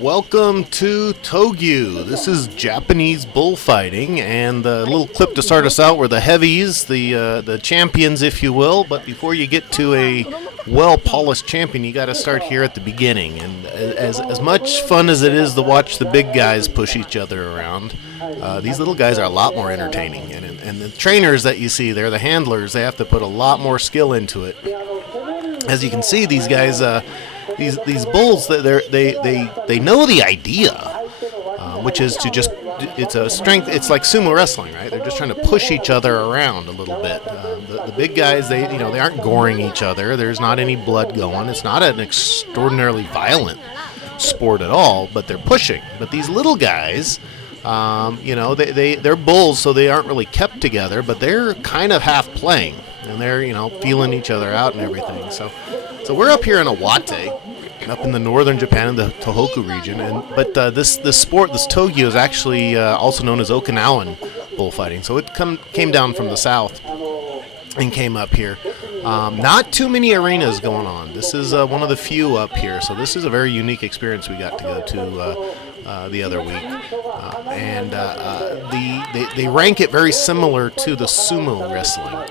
Welcome to Togyu. This is Japanese bullfighting, and the little clip to start us out were the Heavies, the champions, if you will. But before you get to a well-polished champion, you got to start here at the beginning. And as much fun as it is to watch the big guys push each other around, these little guys are a lot more entertaining. And the trainers that you see there, the handlers, they have to put a lot more skill into it. As you can see, these guys. These bulls, they know the idea, which is to just, it's a strength, it's like sumo wrestling, right? They're just trying to push each other around a little bit. The big guys, they aren't goring each other. There's not any blood going. It's not an extraordinarily violent sport at all, but they're pushing. But these little guys, they're bulls, so they aren't really kept together, but they're kind of half playing, and they're, feeling each other out and everything. So we're up here in Iwate, up in the northern Japan, in the Tohoku region, but this sport, this Togyu, is actually also known as Okinawan bullfighting. So it came down from the south and came up here. Not too many arenas going on. This is one of the few up here, so this is a very unique experience we got to go to the other week. They rank it very similar to the sumo wrestling.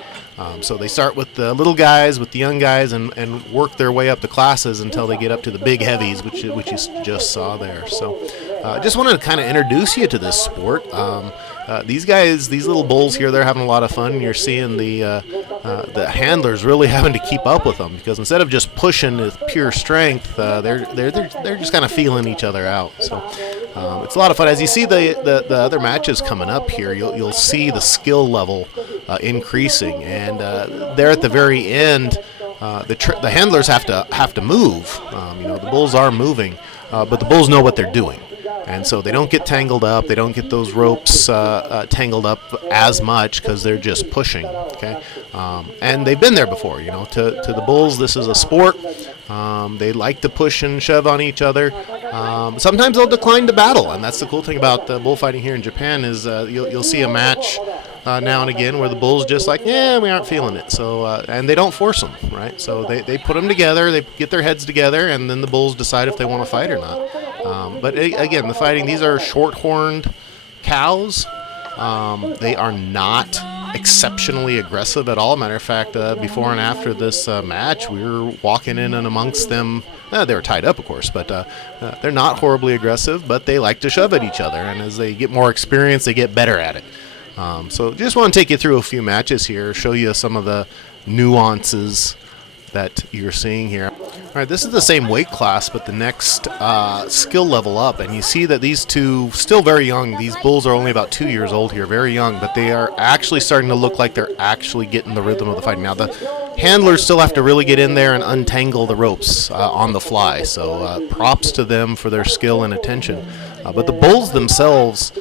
So they start with the little guys, with the young guys, and work their way up the classes until they get up to the big heavies, which you just saw there. So I just wanted to kind of introduce you to this sport. These guys, these little bulls here, they're having a lot of fun. You're seeing the handlers really having to keep up with them, because instead of just pushing with pure strength, they're just kind of feeling each other out. So it's a lot of fun. As you see the other matches coming up here, you'll see the skill level increasing, and there at the very end, the handlers have to move. The bulls are moving, but the bulls know what they're doing. And so they don't get tangled up. They don't get those ropes tangled up as much because they're just pushing. Okay, and they've been there before. To the bulls, this is a sport. They like to push and shove on each other. Sometimes they'll decline to battle, and that's the cool thing about bullfighting here in Japan is you'll see a match now and again where the bulls just like, we aren't feeling it. So and they don't force them, right? So they put them together. They get their heads together, and then the bulls decide if they want to fight or not. But again, the fighting, these are short-horned cows. They are not exceptionally aggressive at all. Matter of fact, before and after this match, we were walking in and amongst them. They were tied up, of course, but they're not horribly aggressive, but they like to shove at each other. And as they get more experience, they get better at it. So just want to take you through a few matches here, show you some of the nuances that you're seeing here. All right, this is the same weight class, but the next skill level up, and you see that these two, still very young, these bulls are only about 2 years old here, very young, but they are actually starting to look like they're actually getting the rhythm of the fighting. Now, the handlers still have to really get in there and untangle the ropes on the fly, so props to them for their skill and attention. But the bulls themselves,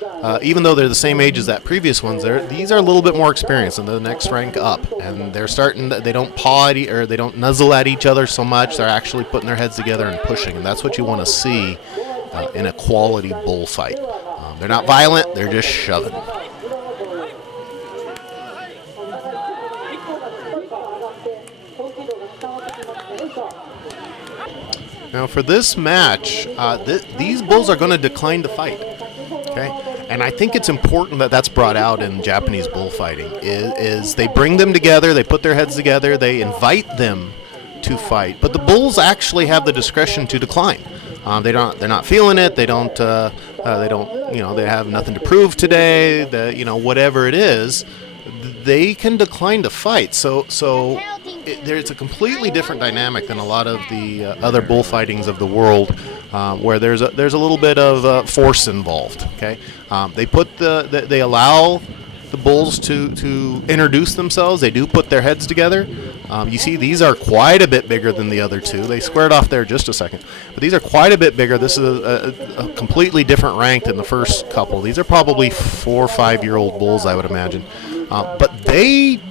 even though they're the same age as that previous ones, these are a little bit more experienced, and the next rank up. And they're starting. They don't paw at or they don't nuzzle at each other so much. They're actually putting their heads together and pushing, and that's what you want to see in a quality bullfight. They're not violent. They're just shoving. Now for this match, these bulls are going to decline to fight, okay? And I think it's important that that's brought out in Japanese bullfighting, is they bring them together, they put their heads together, they invite them to fight, but the bulls actually have the discretion to decline. They're not feeling it, they have nothing to prove today, whatever it is, they can decline to fight. So there's a completely different dynamic than a lot of the other bullfightings of the world, where there's a little bit of force involved. Okay, they allow the bulls to introduce themselves. They do put their heads together. You see, these are quite a bit bigger than the other two. They squared off there just a second, but these are quite a bit bigger. This is a completely different rank than the first couple. These are probably 4 or 5 year old bulls, I would imagine, but they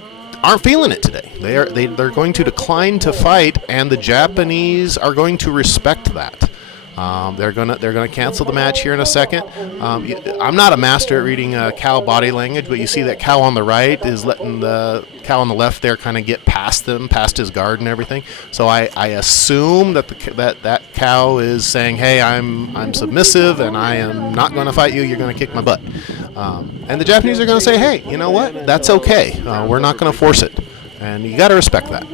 aren't feeling it today. They're going to decline to fight, and the Japanese are going to respect that. They're gonna cancel the match here in a second. I'm not a master at reading cow body language, but you see that cow on the right is letting the cow on the left there kind of get past them, past his guard and everything. So I assume that that cow is saying, "Hey, I'm submissive and I am not going to fight you. You're going to kick my butt." And the Japanese are going to say, "Hey, you know what? That's okay. We're not going to force it," and you got to respect that.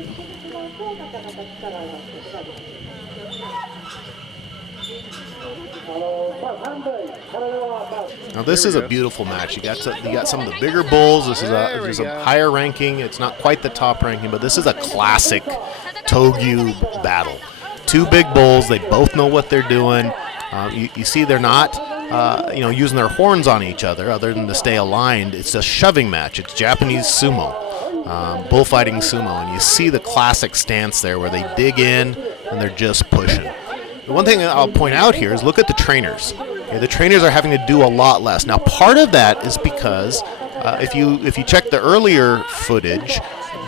Now this is a beautiful match. You got some of the bigger bulls. This is a higher ranking. It's not quite the top ranking, but this is a classic Togyu battle. Two big bulls. They both know what they're doing. You see, they're not using their horns on each other, other than to stay aligned. It's a shoving match. It's Japanese sumo, bullfighting sumo, and you see the classic stance there where they dig in and they're just pushing. The one thing I'll point out here is look at the trainers. Okay, the trainers are having to do a lot less. Now, part of that is because if you check the earlier footage,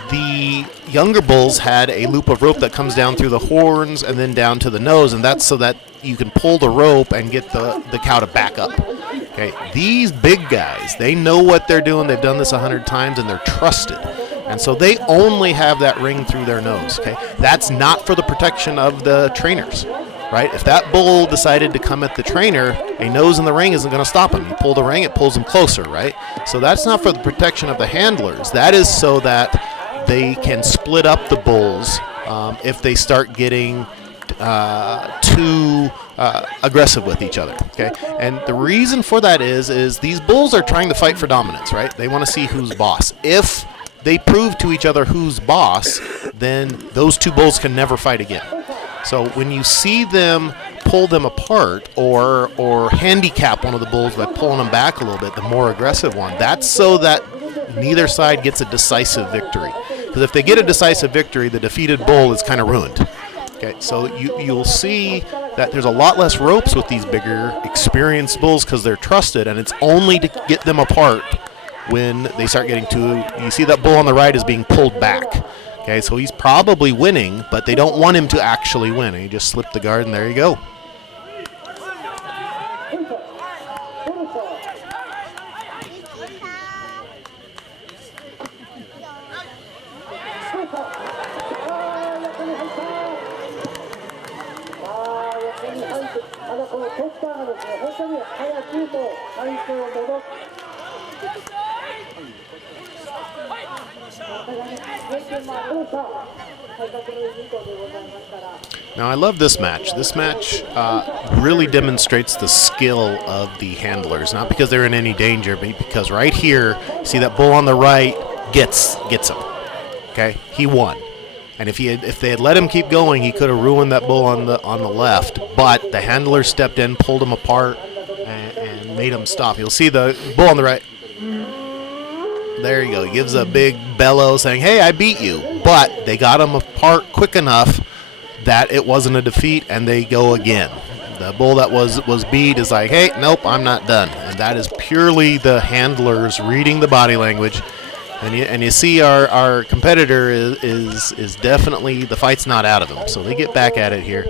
the younger bulls had a loop of rope that comes down through the horns and then down to the nose, and that's so that you can pull the rope and get the cow to back up. Okay, these big guys, they know what they're doing. They've done this 100 times, and they're trusted. And so they only have that ring through their nose. Okay, that's not for the protection of the trainers. Right? If that bull decided to come at the trainer, a nose in the ring isn't going to stop him. You pull the ring, it pulls him closer, right? So that's not for the protection of the handlers. That is so that they can split up the bulls if they start getting too aggressive with each other. Okay, and the reason for that is these bulls are trying to fight for dominance, right? They want to see who's boss. If they prove to each other who's boss, then those two bulls can never fight again. So when you see them pull them apart or handicap one of the bulls by pulling them back a little bit, the more aggressive one, that's so that neither side gets a decisive victory. Because if they get a decisive victory, the defeated bull is kind of ruined. Okay, so you'll see that there's a lot less ropes with these bigger, experienced bulls because they're trusted, and it's only to get them apart when they start getting too. You see that bull on the right is being pulled back. Okay, so he's probably winning, but they don't want him to actually win. He just slipped the guard, and there you go. Now, I love this match. This match really demonstrates the skill of the handlers, not because they're in any danger, but because right here, see that bull on the right gets him. Okay, he won. And if they had let him keep going, he could have ruined that bull on the left. But the handler stepped in, pulled him apart, and made him stop. You'll see the bull on the right. There you go. He gives a big bellow saying, "Hey, I beat you." But they got him apart quick enough that it wasn't a defeat, and they go again. The bull that was beat is like, "Hey, nope, I'm not done." And that is purely the handlers reading the body language. And you see our competitor is definitely, the fight's not out of him. So they get back at it here.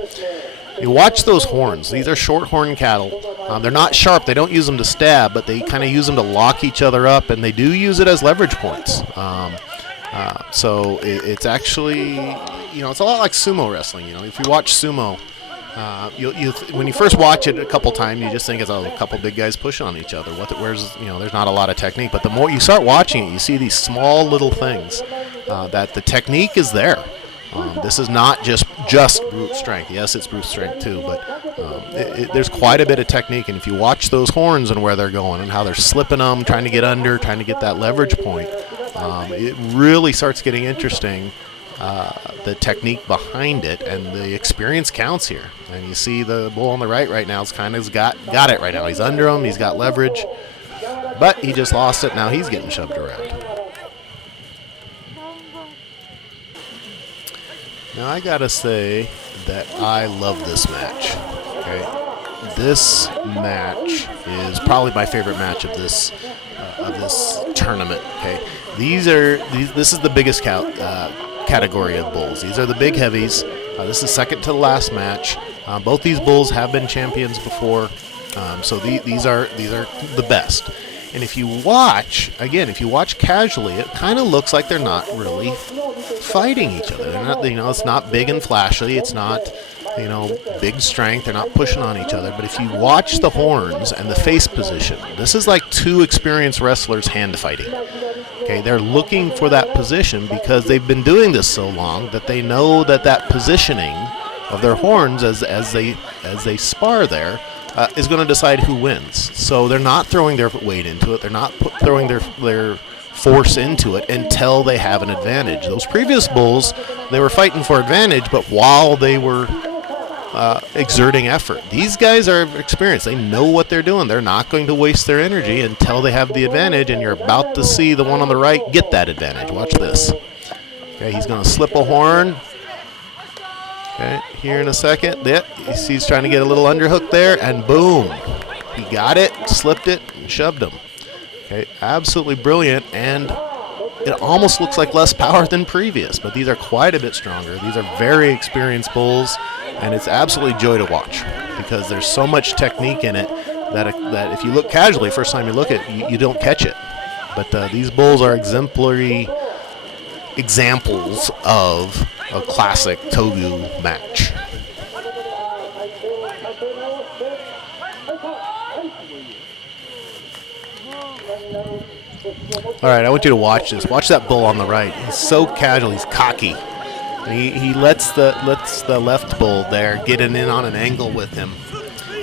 You watch those horns. These are short horn cattle. They're not sharp. They don't use them to stab, but they kind of use them to lock each other up, and they do use it as leverage points. So it's actually, it's a lot like sumo wrestling. If you watch sumo, when you first watch it a couple times, you just think it's a couple big guys pushing on each other. There's not a lot of technique, but the more you start watching it, you see these small little things that the technique is there. This is not just brute strength. Yes, it's brute strength too, but there's quite a bit of technique. And if you watch those horns and where they're going and how they're slipping them, trying to get under, trying to get that leverage point, it really starts getting interesting. The technique behind it and the experience counts here. And you see the bull on the right now is kind of got it right now. He's under him. He's got leverage, but he just lost it. Now he's getting shoved around. Now I gotta say that I love this match. Okay, this match is probably my favorite match of this tournament. Okay, this is the biggest category of bulls. These are the big heavies. This is second to the last match. Both these bulls have been champions before, so these are the best. And if you watch casually, it kind of looks like they're not really fighting each other. They're not, it's not big and flashy. It's not, big strength. They're not pushing on each other. But if you watch the horns and the face position, this is like two experienced wrestlers hand fighting. Okay, they're looking for that position because they've been doing this so long that they know that positioning of their horns as they spar there is going to decide who wins. So they're not throwing their weight into it. They're not throwing their force into it until they have an advantage. Those previous bulls, they were fighting for advantage, but while they were exerting effort. These guys are experienced. They know what they're doing. They're not going to waste their energy until they have the advantage, and you're about to see the one on the right get that advantage. Watch this. Okay, he's going to slip a horn. Okay, here in a second. Yeah, he's trying to get a little underhook there, and boom. He got it, slipped it, and shoved him. Okay, absolutely brilliant, and it almost looks like less power than previous, but these are quite a bit stronger. These are very experienced bulls, and it's absolutely joy to watch because there's so much technique in it that if you look casually, first time you look at it, you don't catch it. But these bulls are exemplary examples of a classic Togu match. All right, I want you to watch this. Watch that bull on the right. He's so casual. He's cocky. He lets the left bull there get in on an angle with him.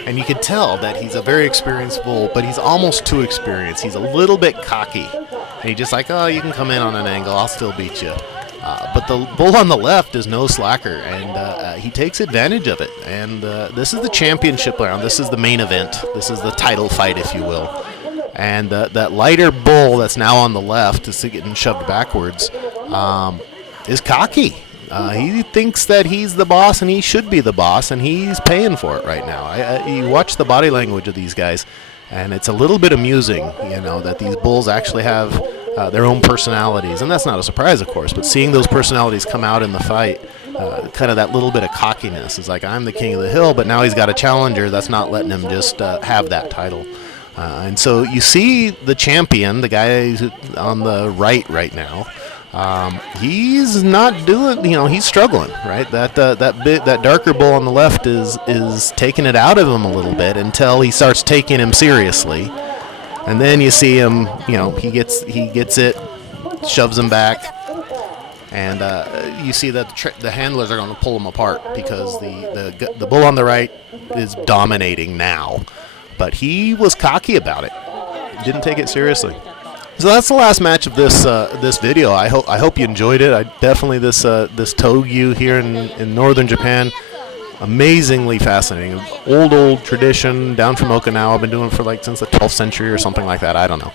And you can tell that he's a very experienced bull, but he's almost too experienced. He's a little bit cocky. And he's just like, oh, you can come in on an angle. I'll still beat you. But the bull on the left is no slacker, and he takes advantage of it. And this is the championship round. This is the main event. This is the title fight, if you will. And that lighter bull that's now on the left is getting shoved backwards is cocky. He thinks that he's the boss, and he should be the boss, and he's paying for it right now. You watch the body language of these guys, and it's a little bit amusing, that these bulls actually have their own personalities. And that's not a surprise, of course, but seeing those personalities come out in the fight, kind of that little bit of cockiness. It's like, I'm the king of the hill, but now he's got a challenger that's not letting him just have that title. And so you see the champion, the guy on the right now, he's not doing, he's struggling, right? That darker bull on the left is taking it out of him a little bit until he starts taking him seriously. And then you see him, he gets it, shoves him back, and you see that the handlers are going to pull him apart because the bull on the right is dominating now. But he was cocky about it. Didn't take it seriously. So that's the last match of this video. I hope you enjoyed it. Definitely this Togu here in northern Japan, amazingly fascinating. Old tradition down from Okinawa. I've been doing it for since the 12th century or something like that. I don't know.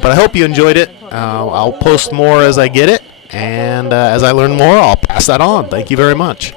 But I hope you enjoyed it. I'll post more as I get it, and as I learn more, I'll pass that on. Thank you very much.